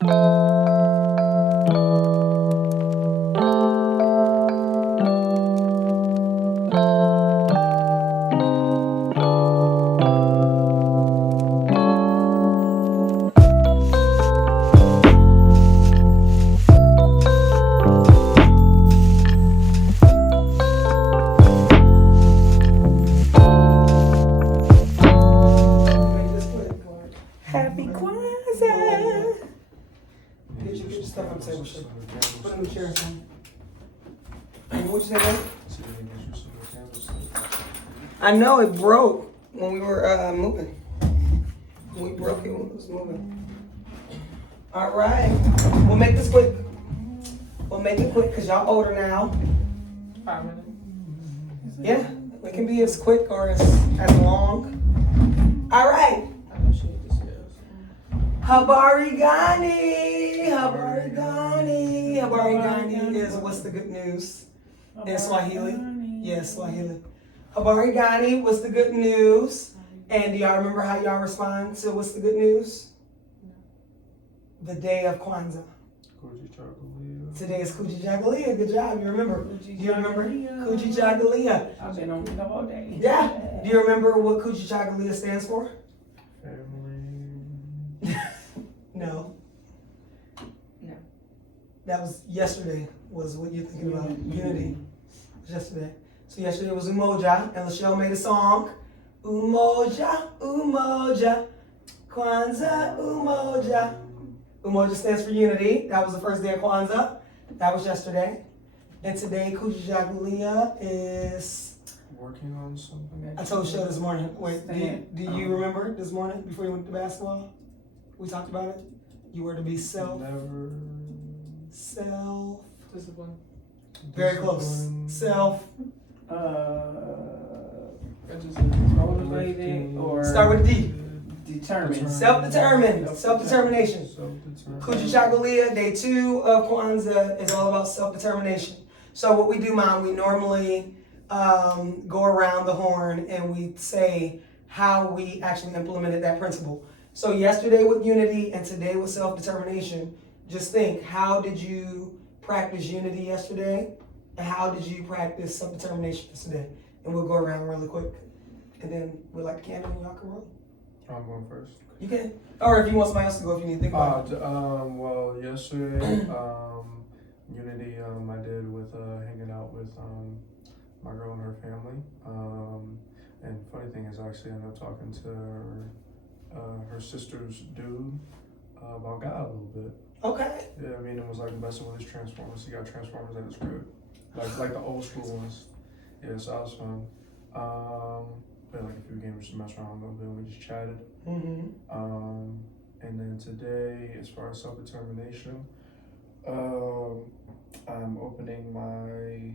Happy Kwanzaa! Get your stuff on the table, shit. Put it in the chair. What you say, man? I know it broke when we were moving. We broke it when it was moving. All right, we'll make this quick. We'll make it quick because y'all older now. 5 minutes. Yeah, it can be as quick or as long. All right. I know she hit the scales. Habari Gani is what's the good news in Swahili? Yes, Swahili. Habari Gani, what's the good news? And do y'all remember how y'all respond to what's the good news? The day of Kwanzaa. Today is Kujichagulia. Good job. You remember? Do you remember Kujichagulia? I've been on it all day. Yeah. Do you remember what Kujichagulia stands for? Family. No. No. That was yesterday, was what you're thinking about. Unity. It was yesterday. So yesterday was Umoja, and Lachelle made a song. Umoja, Umoja, Kwanzaa, Umoja. Umoja stands for unity. That was the first day of Kwanzaa. That was yesterday. And today, Kujichagulia is... Working on something. I told Shell this morning. Wait, do you remember this morning before you went to basketball? We talked about it. You were to be self. Discipline. Very close. Self. Motivated or Start with D. determined. Self-determined. Self-determination. Kujichagulia, day 2 of Kwanzaa is all about self-determination. So what we do, Mom, we normally go around the horn and we say how we actually implemented that principle. So yesterday with unity and today with self-determination, just think, how did you practice unity yesterday? And how did you practice self-determination yesterday? And we'll go around really quick. And then we'll light the candle and y'all can roll. I'm going first. You can. Or if you want somebody else to go, if you need to think about it. Well, yesterday, Unity, I did with hanging out with my girl and her family. And funny thing is, actually, I ended up talking to her sister's dude about God a little bit. Okay. Yeah, I mean, it was like messing with his Transformers. He got Transformers at his crib, like the old school ones. Yeah, so that was fun. Played like a few games to mess around a little bit. And we just chatted. Mm-hmm. And then today, as far as self-determination, I'm opening my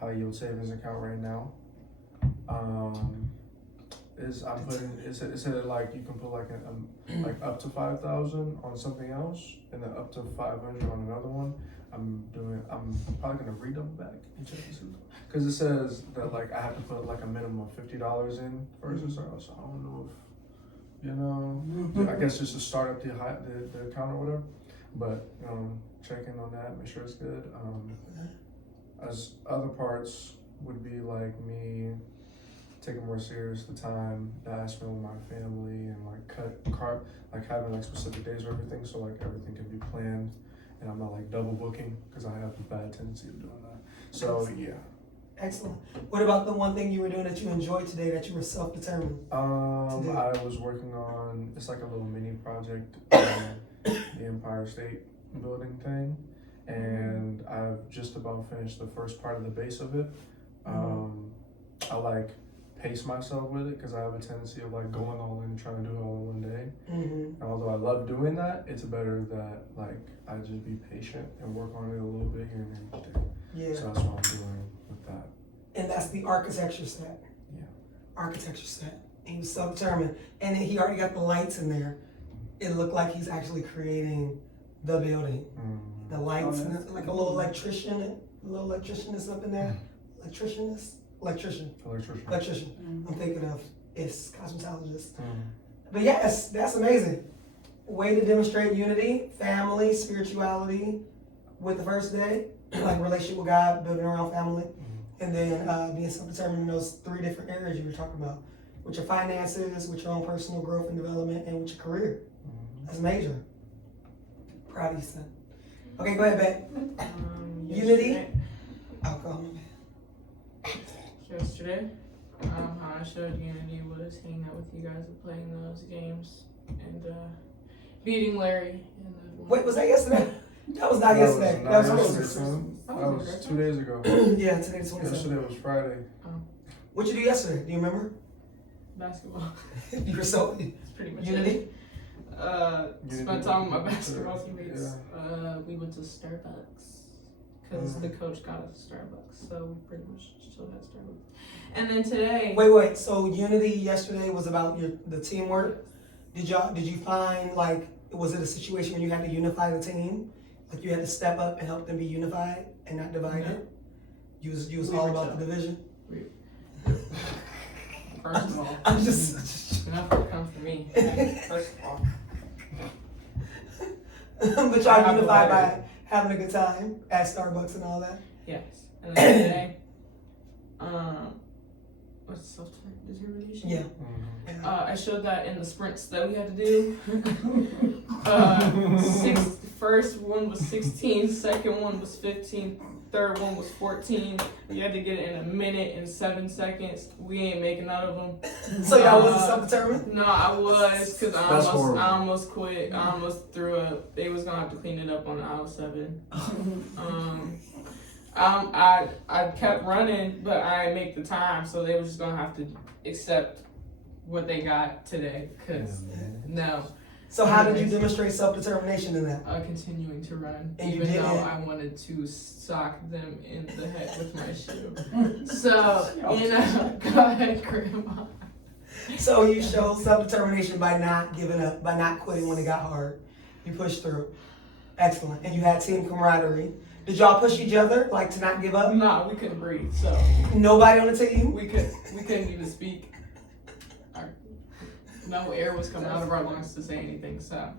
high yield savings account right now. It said like you can put like like up to 5,000 on something else, and then up to 500 on another one. I'm probably gonna redouble back and check this out, because it says that like I have to put like a minimum of $50 in first or so. So I don't know if I guess just to start up the account or whatever. But checking on that, make sure it's good. As other parts would be like me taking more serious the time that I spend with my family and like having like specific days or everything, so like everything can be planned and I'm not like double booking, because I have a bad tendency of doing that. So yeah. Excellent. What about the one thing you were doing that you enjoyed today that you were self-determined? I was working on, it's like a little mini project, the Empire State Building thing, and I've just about finished the first part of the base of it. I like pace myself with it because I have a tendency of like going all in and trying to do it all in one day. And although I love doing that, it's better that like I just be patient and work on it a little bit here and there each day. Yeah. So that's what I'm doing with that. And that's the architecture set. Yeah. Architecture set. And he was self-determined. And then he already got the lights in there. It looked like he's actually creating the building. The lights, and like a little electrician is up in there. Electrician. I'm thinking of it's cosmetologist. But yes, that's amazing. way to demonstrate unity, family, spirituality with the first day, like relationship with God, building around family, and then being self-determined in those 3 different areas you were talking about, with your finances, with your own personal growth and development, and with your career. That's major. Proud of you, son. Okay, go ahead, babe. Unity. Alcohol. Yesterday, how I showed unity was hanging out with you guys and playing those games and beating Larry. Wait, was that yesterday? That was not yesterday. That was yesterday, Christmas. son. That was 2 days ago. Yeah, today's 27th. Yesterday was Friday. What you do yesterday? Do you remember? Basketball. You were so It's pretty much unity. Spent time with my basketball teammates. We went to Starbucks because the coach got us Starbucks, so we pretty much still had Starbucks. And then today. Wait. So unity yesterday was about the teamwork. Did you find, like, was it a situation where you had to unify the team? Like you had to step up and help them be unified and not divided? You was all about the division? First of all, I'm just enough will come from me. First of all. But y'all unified by having a good time at Starbucks and all that? Yes. And then today, what's self-determination? Yeah. I showed that in the sprints that we had to do. First one was 16, second one was 15, third one was 14. You had to get it in 1 minute and 7 seconds. We ain't making none of them. So y'all wasn't self-determined? No, I was, because horrible. I almost quit. I almost threw up. They was going to have to clean it up on aisle 7. I kept running, but I didn't make the time, so they were just going to have to accept what they got today, because no. So how did you demonstrate self-determination in that? Continuing to run, And even though I wanted to sock them in the head with my shoe. So, go ahead, Grandma. So you showed self-determination by not giving up, by not quitting when it got hard. You pushed through. Excellent. And you had team camaraderie. Did y'all push each other, like, to not give up? No, we couldn't breathe, so. Nobody on the team? We couldn't even speak. No air was coming out of our lungs to say anything, so.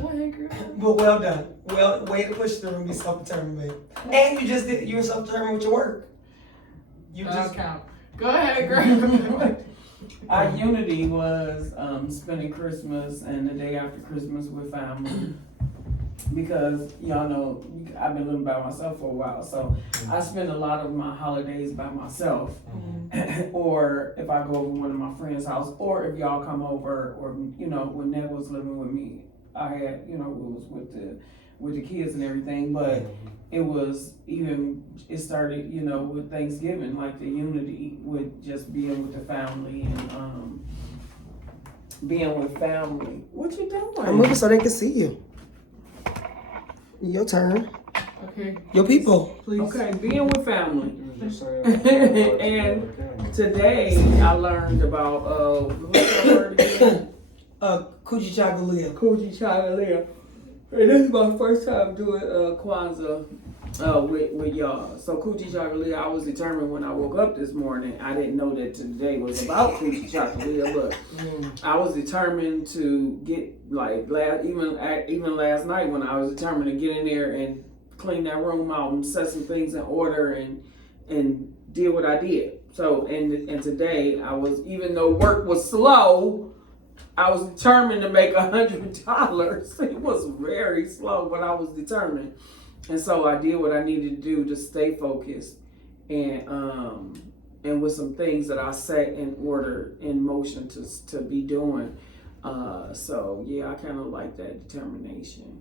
Go ahead, girl. But well done. Well, way to push through and be self-determined, babe. And you were self-determined with your work. You just count. Go ahead, girl. Our unity was spending Christmas and the day after Christmas with family. Because y'all know I've been living by myself for a while, so I spend a lot of my holidays by myself. Or if I go over to one of my friends' house, or if y'all come over, or when Ned was living with me, I had it was with the kids and everything. But it started with Thanksgiving, like the unity with just being with the family and being with family. What you doing? I'm moving so they can see you. Your turn. Okay. Your people. Please. Okay, being with family. And today I learned about what's that word again? Kujichagulia. Kujichagulia. And this is my first time doing Kwanzaa with y'all. So Kujichagulia, I was determined when I woke up this morning. I didn't know that today was about Kujichagulia, but I was determined to get even last night when I was determined to get in there and clean that room out and set some things in order and did what I did. So and today I was, even though work was slow, I was determined to make $100. It was very slow, but I was determined. And so I did what I needed to do to stay focused and with some things that I set in order, in motion to be doing. So yeah, I kind of like that determination.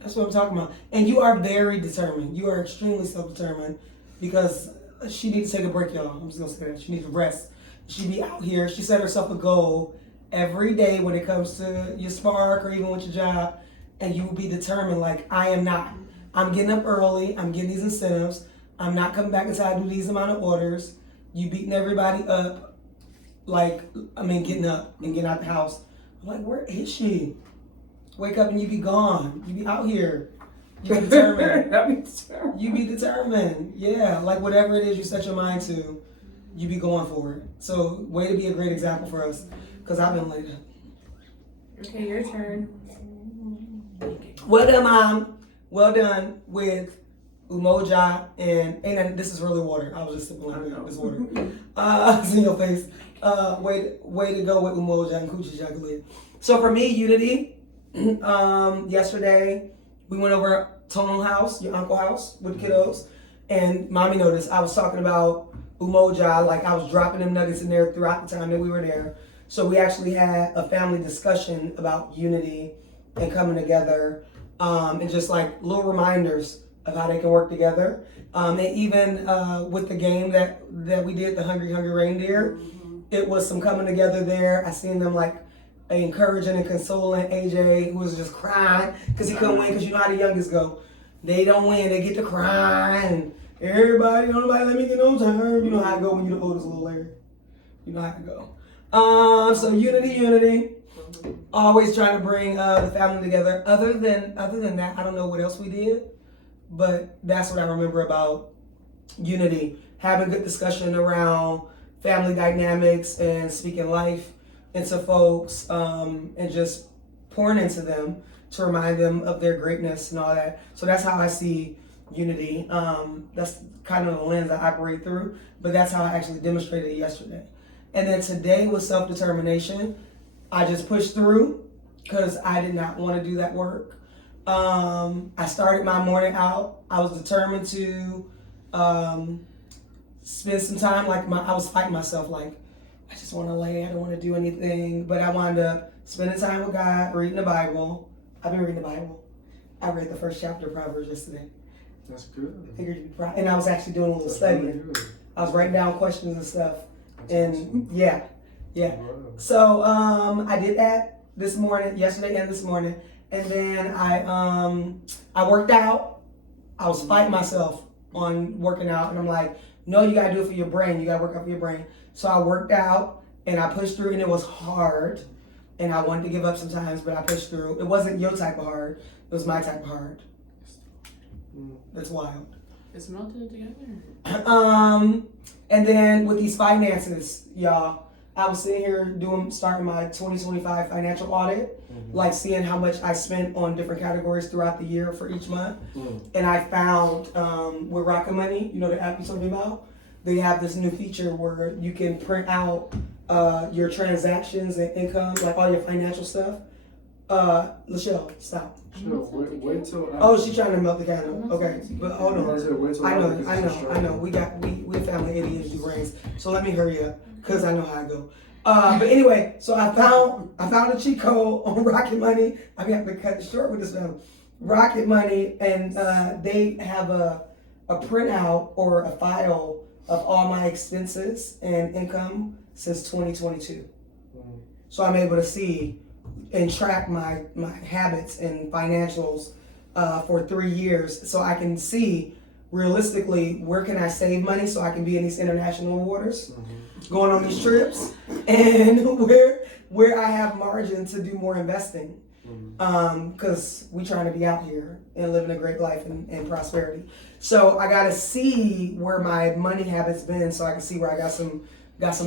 That's what I'm talking about. And you are very determined. You are extremely self-determined, because she needs to take a break, y'all. I'm just gonna say that. She needs to rest. She be out here. She set herself a goal every day when it comes to your spark or even with your job, and you will be determined, like, I am not. I'm getting up early. I'm getting these incentives. I'm not coming back until I do these amount of orders. You beating everybody up, getting up and getting out the house. I'm like, where is she? Wake up and you be gone. You be out here. You be determined. You be determined. Yeah, like whatever it is you set your mind to, you be going for it. So way to be a great example for us, because I've been laid up. Okay, your turn. Well done, Mom. Well done with Umoja and this is really water. I was just sipping like this water. It's in your face. Way to go with Umoja and Coochie Chocolate. So for me, Unity, yesterday we went over Tono's house, your uncle's house with the kiddos, and Mommy noticed I was talking about Umoja, like I was dropping them nuggets in there throughout the time that we were there. So we actually had a family discussion about unity and coming together, and just like little reminders of how they can work together. And even with the game that we did, the Hungry Reindeer, it was some coming together there. I seen them like encouraging and consoling AJ, who was just crying because he couldn't win, because you know how the youngest go. They don't win, they get to cry, and everybody, nobody let me get no turn. You know how it go when you're the oldest little Larry. You know how it go. So unity. Always trying to bring the family together. Other than that, I don't know what else we did, but that's what I remember about unity. Having good discussion around family dynamics and speaking life into folks, and just pouring into them to remind them of their greatness and all that. So that's how I see unity. That's kind of the lens I operate through, but that's how I actually demonstrated it yesterday. And then today was self-determination. I just pushed through because I did not want to do that work. I started my morning out. I was determined to spend some time, I was fighting myself, like, I just want to lay, I don't want to do anything. But I wanted to spend time with God, reading the Bible. I've been reading the Bible. I read the first chapter of Proverbs yesterday. That's good. I figured you'd be proud. And I was actually doing a little studying. Really, I was writing down questions and stuff. That's awesome. Yeah. Wow. So I did that yesterday and this morning. And then I worked out. I was fighting myself on working out. And I'm like, no, you got to do it for your brain. You got to work out for your brain. So I worked out and I pushed through, and it was hard. And I wanted to give up sometimes, but I pushed through. It wasn't your type of hard. It was my type of hard. That's wild. It's melted together. And then with these finances, y'all, I was sitting here starting my 2025 financial audit, like seeing how much I spent on different categories throughout the year for each month. And I found with Rocket Money, you know the app you told me about, they have this new feature where you can print out your transactions and income, like all your financial stuff. Lachelle, stop. Sure, wait till. Oh, she's trying to melt the candle. Okay, but hold on. I know. We family ADHD brains, so let me hurry up because I know how I go. But anyway, so I found a cheat code on Rocket Money. I'm gonna have to cut it short with this one. Rocket Money, and they have a printout or a file of all my expenses and income since 2022. So I'm able to see and track my habits and financials for 3 years, so I can see realistically where can I save money so I can be in these international waters, going on these trips, and where I have margin to do more investing, because we trying to be out here and living a great life and prosperity. So I gotta see where my money habits been, so I can see where I got some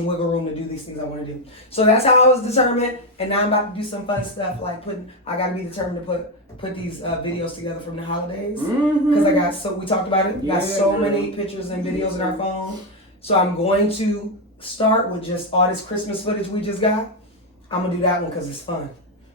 wiggle room to do these things I want to do. So that's how I was determined, and now I'm about to do some fun stuff, like I got to be determined to put these videos together from the holidays, because we talked about it, we got so many pictures and videos in our phone. So I'm going to start with just all this Christmas footage we just got. I'm going to do that one because it's fun.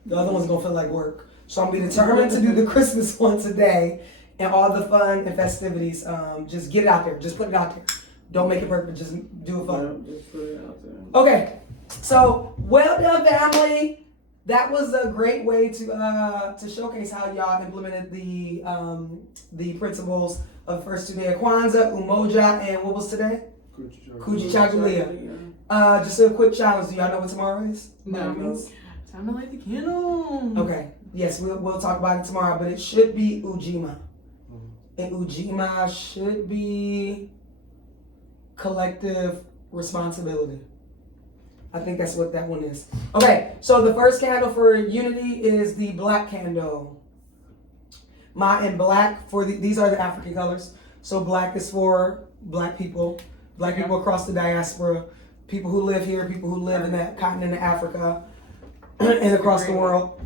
The other one's going to feel like work. So I'm going to be determined to do the Christmas one today, and all the fun and festivities. Just get it out there. Just put it out there. Don't make it perfect, just do it fun. Just put it out there. Okay, so well done, family. That was a great way to showcase how y'all implemented the principles of the first 2 days of Kwanzaa, Umoja, and what was today? Coochie Chocolate. Just a quick challenge. Do y'all know what tomorrow is? No. Time to light the candle. Okay. Yes, we'll talk about it tomorrow, but it should be Ujima. And Ujima should be collective responsibility. I think that's what that one is. Okay, so the first candle for unity is the black candle. These are the African colors. So black is for black people across the diaspora, people who live here, people who live in that continent of Africa. and across the world.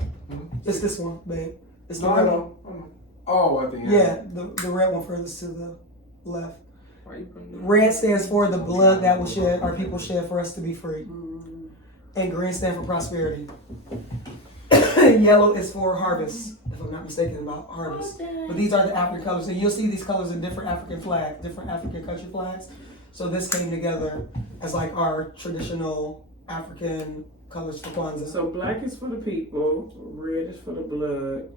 It's this one, babe. It's the red one. Oh, at the end. Yeah, the red one furthest to the left. Why you putting that? Red stands for the blood that will shed, our people shed for us to be free. Mm. And green stands for prosperity. Yellow is for harvest, if I'm not mistaken about harvest. But these are the African colors. And you'll see these colors in different African flags, different African country flags. So this came together as like our traditional African colors for Kwanzaa. So black is for the people, red is for the blood,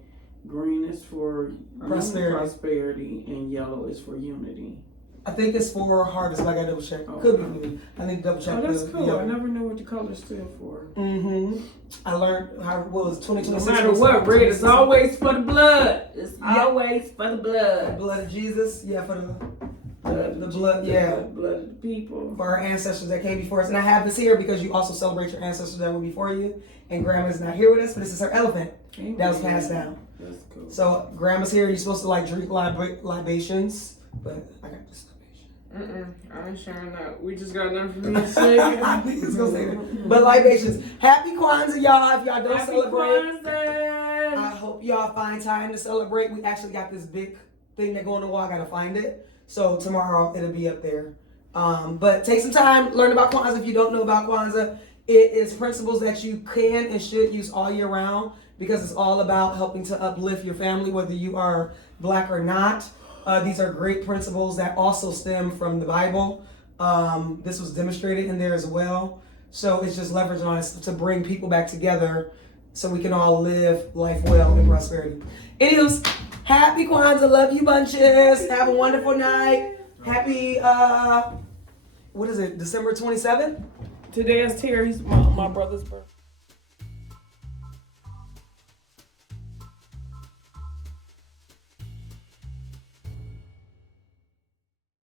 green is for prosperity, and yellow is for unity. I think it's for harvest, but I gotta double check. Oh, Could be me. I need to double check. Oh, that's the cool. yellow. I never knew what the colors stood for. I learned how what was 2026. No matter what, red is always for the blood. It's Yep. always for the The blood. blood of Jesus. Yeah, for the blood. The Yeah, blood of the people. for our ancestors that came before us. And I have this here because you also celebrate your ancestors that were before you. And Grandma's not here with us, but this is her elephant that was passed down. That's cool. So Grandma's here. You're supposed to like drink libations, but I got this libation. I ain't sharing that. We just got done from me saying. I think it's gonna say that. But libations. Happy Kwanzaa, y'all. If y'all don't Happy celebrate, Kwanzaa. I hope y'all find time to celebrate. We actually got this big thing that go on the wall. I gotta find it. So tomorrow it'll be up there. But take some time, learn about Kwanzaa if you don't know about Kwanzaa. It is principles that you can and should use all year round because it's all about helping to uplift your family, whether you are black or not. These are great principles that also stem from the Bible. This was demonstrated in there as well. So it's just leveraging on us to bring people back together so we can all live life well in prosperity. Anywho's, happy Kwanzaa. Love you bunches. Have a wonderful night. Happy, what is it, December 27th? Today is Terry's, my brother's birthday.